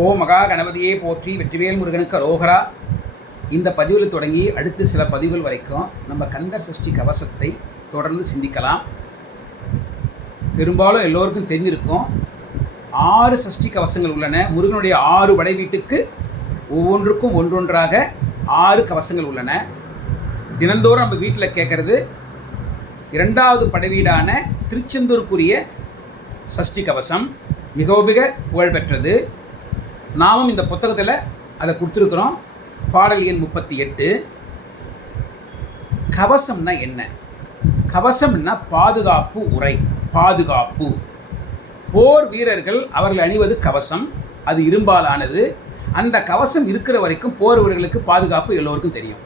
ஓ மகா கணபதியை போற்றி வெற்றிவேல் முருகனுக்கு அரோகரா. இந்த பதிவில் தொடங்கி அடுத்து சில பதிவுகள் வரைக்கும் நம்ம கந்தர் சஷ்டி கவசத்தை தொடர்ந்து சிந்திக்கலாம். பெரும்பாலும் எல்லோருக்கும் தெரிஞ்சிருக்கும் ஆறு சஷ்டி கவசங்கள் உள்ளன. முருகனுடைய ஆறு படை வீட்டுக்கு ஒவ்வொன்றுக்கும் ஒன்றொன்றாக ஆறு கவசங்கள் உள்ளன. தினந்தோறும் நம்ம வீட்டில் கேட்குறது இரண்டாவது படைவீடான திருச்செந்தூருக்குரிய சஷ்டி கவசம். மிக மிக புகழ்பெற்றது. நாமும் இந்த புத்தகத்தில் அதை கொடுத்துருக்குறோம். பாடல் எண் முப்பத்தி எட்டு. கவசம்னா என்ன? கவசம்னா பாதுகாப்பு உரை. பாதுகாப்பு. போர் வீரர்கள் அவர்கள் அணிவது கவசம். அது இரும்பாலானது. அந்த கவசம் இருக்கிற வரைக்கும் போர் வீரர்களுக்கு பாதுகாப்பு எல்லோருக்கும் தெரியும்.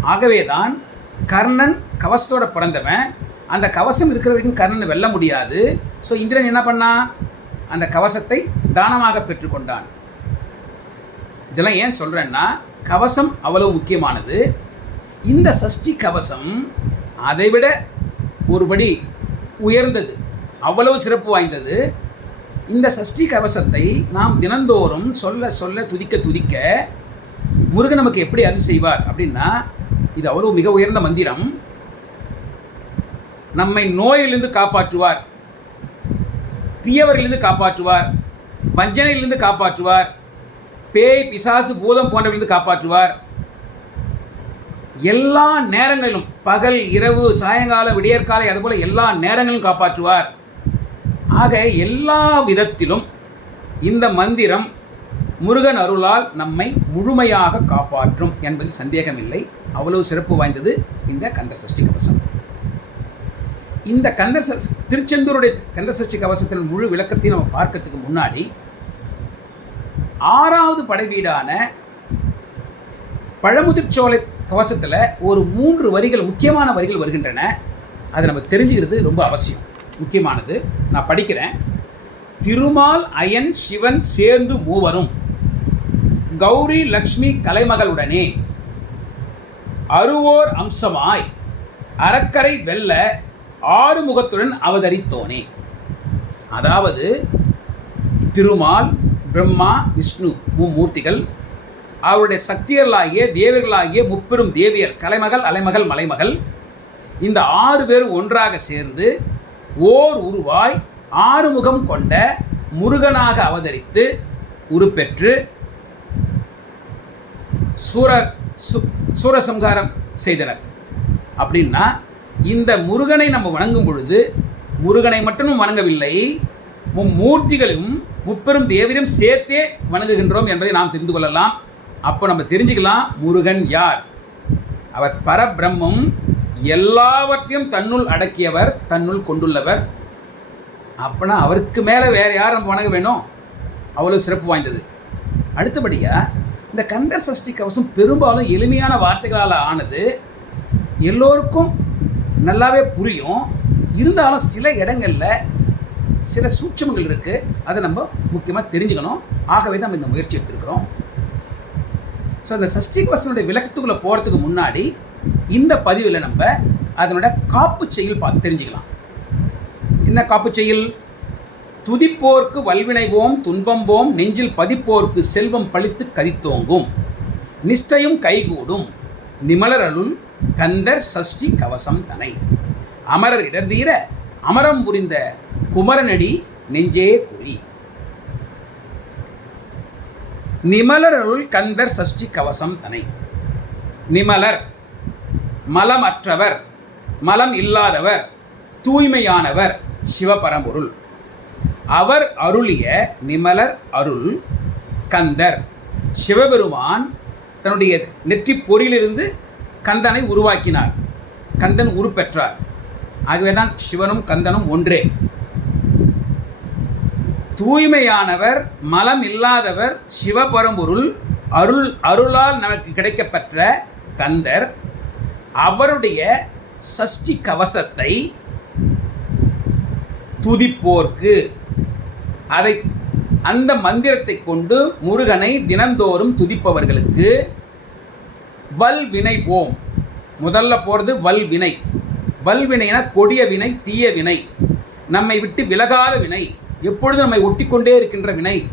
ஆகவே தான் கர்ணன் கவசத்தோட பிறந்தவன். அந்த கவசம் இருக்கிற வரைக்கும் கர்ணனை வெல்ல முடியாது. ஸோ இந்திரன் என்ன பண்ணான் அந்த கவசத்தை தானமாக பெற்றுக்கொண்டான். இதெல்லாம் ஏன் சொல்கிறேன்னா கவசம் அவ்வளவு முக்கியமானது. இந்த சஷ்டி கவசம் அதைவிட ஒருபடி உயர்ந்தது அவ்வளவு சிறப்பு வாய்ந்தது. இந்த சஷ்டி கவசத்தை நாம் தினந்தோறும் சொல்ல சொல்ல துதிக்க துதிக்க முருகன் நமக்கு எப்படி அருள் செய்வார் அப்படின்னா இது அவ்வளவு மிக உயர்ந்த மந்திரம். நம்மை நோயிலிருந்து காப்பாற்றுவார் தீயவரிலிருந்து காப்பாற்றுவார் வஞ்சனையிலிருந்து காப்பாற்றுவார். பேய் பிசாசு பூதம் போன்றவிலிருந்து காப்பாற்றுவார். எல்லா நேரங்களிலும் பகல் இரவு சாயங்காலம் விடியற்காலை அதுபோல் எல்லா நேரங்களிலும் காப்பாற்றுவார். ஆக எல்லா விதத்திலும் இந்த மந்திரம் முருகன் அருளால் நம்மை முழுமையாக காப்பாற்றும் என்பதில் சந்தேகமில்லை. அவ்வளவு சிறப்பு வாய்ந்தது இந்த கந்த சஷ்டி கவசம். இந்த கந்த ச திருச்செந்தூருடைய கந்த கவசத்தின் முழு விளக்கத்தையும் நம்ம பார்க்கறதுக்கு முன்னாடி ஆறாவது படைவீடான பழமுதிர்ச்சோலை கவசத்தில் ஒரு மூன்று வரிகள் முக்கியமான வரிகள் வருகின்றன. அதை நம்ம தெரிஞ்சுக்கிறது ரொம்ப அவசியம். முக்கியமானது. நான் படிக்கிறேன். திருமால் அயன் சிவன் சேர்ந்து மூவரும் கௌரி லக்ஷ்மி கலைமகளுடனே அருவோர் அம்சமாய் அறக்கரை வெல்ல ஆறுமுகத்துடன் அவதரித்தோனே. அதாவது திருமால் பிரம்மா விஷ்ணு மும்மூர்த்திகள் அவருடைய சக்தியர்களாகிய தேவர்களாகிய முப்பெரும் தேவியர் கலைமகள் அலைமகள் மலைமகள் இந்த ஆறு பேர் ஒன்றாக சேர்ந்து ஓர் உருவாய் ஆறுமுகம் கொண்ட முருகனாக அவதரித்து உருப்பெற்று சூர சு சூரசம்காரம் செய்தனர். அப்படின்னா இந்த முருகனை நம்ம வணங்கும் பொழுது முருகனை மட்டும் வணங்கவில்லை மும்மூர்த்திகளையும் முப்பெரும் தேவரையும் சேர்த்தே வணங்குகின்றோம் என்பதை நாம் தெரிந்து கொள்ளலாம். அப்போ நம்ம தெரிஞ்சுக்கலாம் முருகன் யார்? அவர் பரபிரம்மம் எல்லாவற்றையும் தன்னுள் அடக்கியவர் தன்னுள் கொண்டுள்ளவர். அப்போனா அவருக்கு மேலே வேறு யார் நம்ம வணங்க வேணும்? அவ்வளோ சிறப்பு வாய்ந்தது. அடுத்தபடியாக இந்த கந்தர் சஷ்டி கவசம் பெரும்பாலும் எளிமையான வார்த்தைகளால் ஆனது எல்லோருக்கும் நல்லாவே புரியும். இருந்தாலும் சில இடங்களில் சில சூட்சமங்கள் இருக்குது அதை நம்ம முக்கியமாக தெரிஞ்சுக்கணும். ஆகவே தான் நம்ம இந்த முயற்சி எடுத்துருக்கிறோம். ஸோ அந்த சஷ்டி கவசனுடைய விளக்கத்துக்குள்ளே போகிறதுக்கு முன்னாடி இந்த பதிவில் நம்ம அதனோட காப்பு செயல் பார்த்து தெரிஞ்சுக்கலாம். என்ன காப்பு செயல் துதிப்போர்க்கு வல்வினைவோம் துன்பம்போம் நெஞ்சில் பதிப்போர்க்கு செல்வம் பழித்து கதித்தோங்கும். நிஷ்டையும் கைகூடும். நிமலரலுள் கந்தர் சஷ்டி கவசம் தனை. அமரர் இடர்தீர அமரம் புரிந்த குமரனடி நெஞ்சே குறி. நிமலரருள் கந்தர் சஷ்டி கவசம் தனை. நிமலர் மலமற்றவர் மலம் இல்லாதவர் தூய்மையானவர் சிவபரம்பொருள். அவர் அருளிய நிமலர் அருள் கந்தர். சிவபெருமான் தன்னுடைய நெற்றி பொறியிலிருந்து கந்தனை உருவாக்கினார். கந்தன் உருப்பெற்றார். ஆகவேதான் சிவனும் கந்தனும் ஒன்றே. தூய்மையானவர் மலம் இல்லாதவர் சிவபரம்பொருள் அருள் அருளால் நமக்கு கிடைக்கப்பெற்ற கந்தர் அவருடைய சஷ்டி கவசத்தை துதிப்போர்க்கு. அதை அந்த மந்திரத்தை கொண்டு முருகனை தினந்தோறும் துதிப்பவர்களுக்கு வல்வினை போம் முதல்ல போகிறது வல்வினை. வல்வினைனா கொடிய வினை தீய வினை. நம்மை விட்டு விலகாத வினை. எப்பொழுது நம்மை ஒட்டிக்கொண்டே இருக்கின்ற வினை?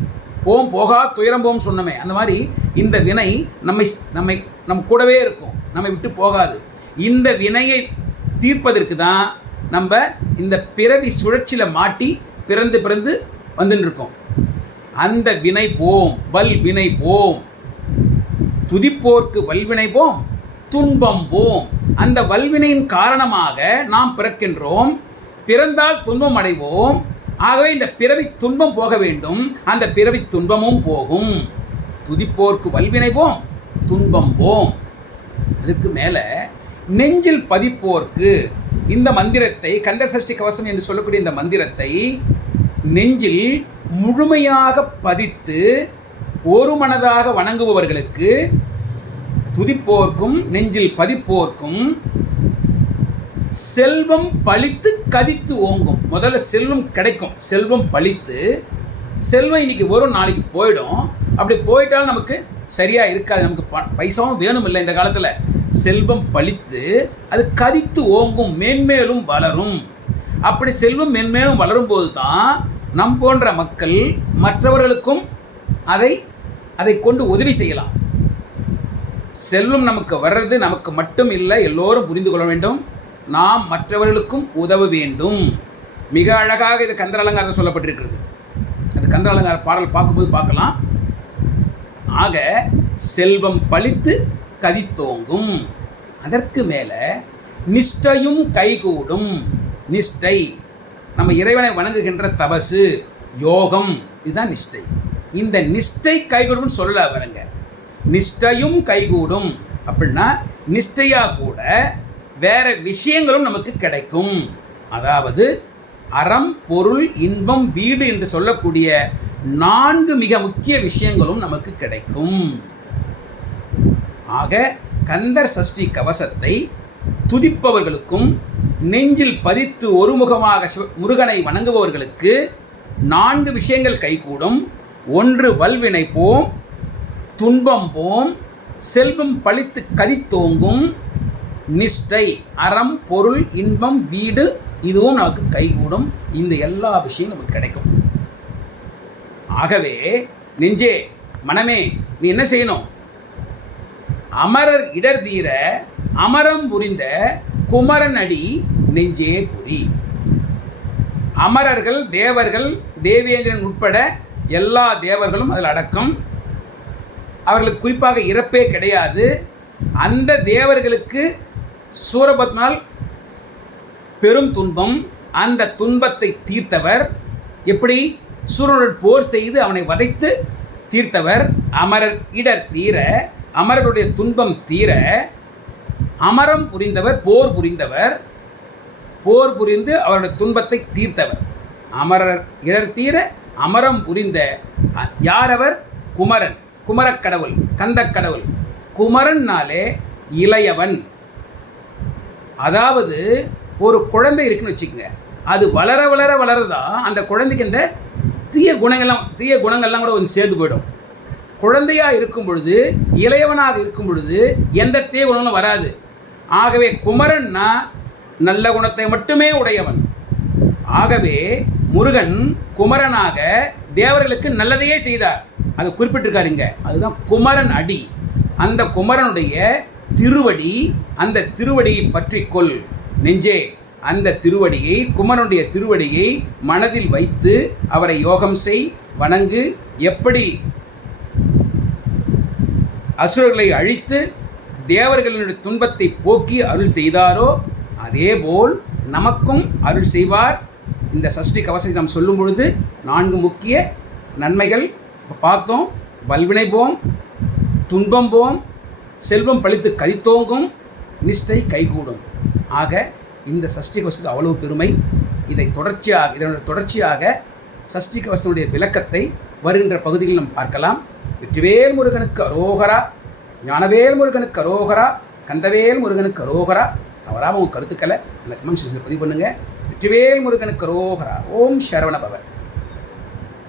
போம் போகா துயரம் போம் சொன்னமே. அந்த மாதிரி இந்த வினை நம்மை நம்மை நம் கூடவே இருக்கும். நம்மை விட்டு போகாது. இந்த வினையை தீர்ப்பதற்கு தான் நம்ம இந்த பிறவி சுழற்சியில் மாட்டி பிறந்து பிறந்து வந்துட்டுருக்கோம் அந்த வினை போம் வல் வினை போம். துதிப்போர்க்கு வல்வினை போம் துன்பம் போம் அந்த வல்வினையின் காரணமாக நாம் பிறக்கின்றோம். பிறந்தால் துன்பம் அடைவோம். ஆகவே இந்த பிறவி துன்பம் போக வேண்டும். அந்த பிறவி துன்பமும் போகும். துதிப்போர்க்கு வல்வினை போம் துன்பம் போம் அதுக்கு மேலே நெஞ்சில் பதிப்போர்க்கு இந்த மந்திரத்தை கந்த சஷ்டி கவசம் என்று சொல்லக்கூடிய இந்த மந்திரத்தை நெஞ்சில் முழுமையாக பதித்து ஒரு மனதாக வணங்குபவர்களுக்கு துதிப்போர்க்கும் நெஞ்சில் பதிப்போர்க்கும் செல்வம் பழித்து கதித்து ஓங்கும். முதல்ல செல்வம் கிடைக்கும். செல்வம் பழித்து செல்வம் இன்னைக்கு வரும் நாளைக்கு போயிடும். அப்படி போயிட்டாலும் நமக்கு சரியாக இருக்காது. நமக்கு ப பைசாவும் வேணும் இல்லை இந்த காலத்தில். செல்வம் பழித்து அது கதித்து ஓங்கும் மேன்மேலும் வளரும். அப்படி செல்வம் மென்மேலும் வளரும் போது தான் நம் போன்ற மக்கள் மற்றவர்களுக்கும் அதை அதை கொண்டு உதவி செய்யலாம். செல்வம் நமக்கு வர்றது நமக்கு மட்டும் இல்லை எல்லோரும் புரிந்து கொள்ள வேண்டும். நாம் மற்றவர்களுக்கும் உதவ வேண்டும். மிக அழகாக இது கந்தர் அலங்காரம் சொல்லப்பட்டிருக்கிறது. அந்த கந்தர் அலங்கார பாடல் பார்க்கும்போது பார்க்கலாம். ஆக செல்வம் பழித்து கதித்தோங்கும் அதற்கு மேலே நிஷ்டையும் கைகூடும். நிஷ்டை நம்ம இறைவனை வணங்குகின்ற தபசு யோகம் இதுதான் நிஷ்டை. இந்த நிஷ்டை கைகூடும் சொல்ல வரங்க நிஷ்டையும் கைகூடும். அப்படின்னா நிஷ்டையாக கூட வேற விஷயங்களும் நமக்கு கிடைக்கும். அதாவது அறம் பொருள் இன்பம் வீடு என்று சொல்லக்கூடிய நான்கு மிக முக்கிய விஷயங்களும் நமக்கு கிடைக்கும். ஆக கந்தர் சஷ்டி கவசத்தை துதிப்பவர்களுக்கும் நெஞ்சில் பதித்து ஒருமுகமாக சிவ- முருகனை வணங்குபவர்களுக்கு நான்கு விஷயங்கள் கைகூடும். ஒன்று வல்வினை போம் துன்பம் போம் செல்வம் பழித்து கதித்தோங்கும் நிஷ்டை அறம் பொருள் இன்பம் வீடு இதுவும் நமக்கு கைகூடும். இந்த எல்லா விஷயம் நமக்கு கிடைக்கும். ஆகவே நெஞ்சே மனமே நீ என்ன செய்யணும்? அமரர் இடர் தீர அமரம் புரிந்த குமரன் அடி நெஞ்சே குறி. அமரர்கள் தேவர்கள் தேவேந்திரன் உட்பட எல்லா தேவர்களும் அதில் அடக்கம். அவர்களுக்கு குறிப்பாக இறப்பே கிடையாது. அந்த தேவர்களுக்கு சூரபத்மால் பெரும் துன்பம். அந்த துன்பத்தை தீர்த்தவர். எப்படி? சூரனுடன் போர் செய்து அவனை வதைத்து தீர்த்தவர். அமரர் இடர் தீர அமரருடைய துன்பம் தீர அமரம் புரிந்தவர் போர் புரிந்தவர். போர் புரிந்து அவருடைய துன்பத்தை தீர்த்தவர். அமரர் இடர் தீர அமரம் புரிந்த யாரவர்? குமரன். குமரக்கடவுள் கந்தக்கடவுள் குமரன்னாலே இளையவன். அதாவது ஒரு குழந்தை இருக்குன்னு வச்சுக்கோங்க. அது வளர வளர வளரதான் அந்த குழந்தைக்கு இந்த தீய குணங்கள்லாம் தீய குணங்கள்லாம் கூட வந்து சேர்ந்து போயிடும். குழந்தையாக இருக்கும் பொழுது இளையவனாக இருக்கும் பொழுது எந்த தீய குணங்களும் வராது. ஆகவே குமரன்னா நல்ல குணத்தை மட்டுமே உடையவன். ஆகவே முருகன் குமரனாக தேவர்களுக்கு நல்லதையே செய்தார். அதை குறிப்பிட்டிருக்காரு இங்கே. அதுதான் குமரன் அடி. அந்த குமரனுடைய திருவடி அந்த திருவடியை பற்றிக்கொள் நெஞ்சே அந்த திருவடியை குமரனுடைய திருவடியை மனதில் வைத்து அவரை யோகம் செய் வணங்கு. எப்படி? அசுரர்களை அழித்து தேவர்களினுடைய துன்பத்தை போக்கி அருள் செய்தாரோ அதேபோல் நமக்கும் அருள் செய்வார். இந்த சஷ்டி கவசத்தை நாம் சொல்லும் பொழுது நான்கு முக்கிய நன்மைகள் பார்த்தோம். வல்வினை போம் துன்பம் போம் செல்வம் பழித்து கைத்தோங்கும் நிஷ்டை கைகூடும் ஆக இந்த சஷ்டி கவசத்துக்கு அவ்வளவு பெருமை. இதை தொடர்ச்சியாக இதனுடைய தொடர்ச்சியாக சஷ்டி கவசத்தினுடைய விளக்கத்தை வருகின்ற பகுதியில் நாம் பார்க்கலாம். வெற்றிவேல் முருகனுக்கு அரோகரா ஞானவேல் முருகனுக்கு அரோகரா கந்தவேல் முருகனுக்கு அரோகரா. தவறாமல் உங்கள் கருத்துக்களை அந்த கமெண்ட் செக்ஷனில் பதிவு பண்ணுங்கள் வெற்றிவேல் முருகனுக்கு ரோகரா. ஓம் சரவண பவர்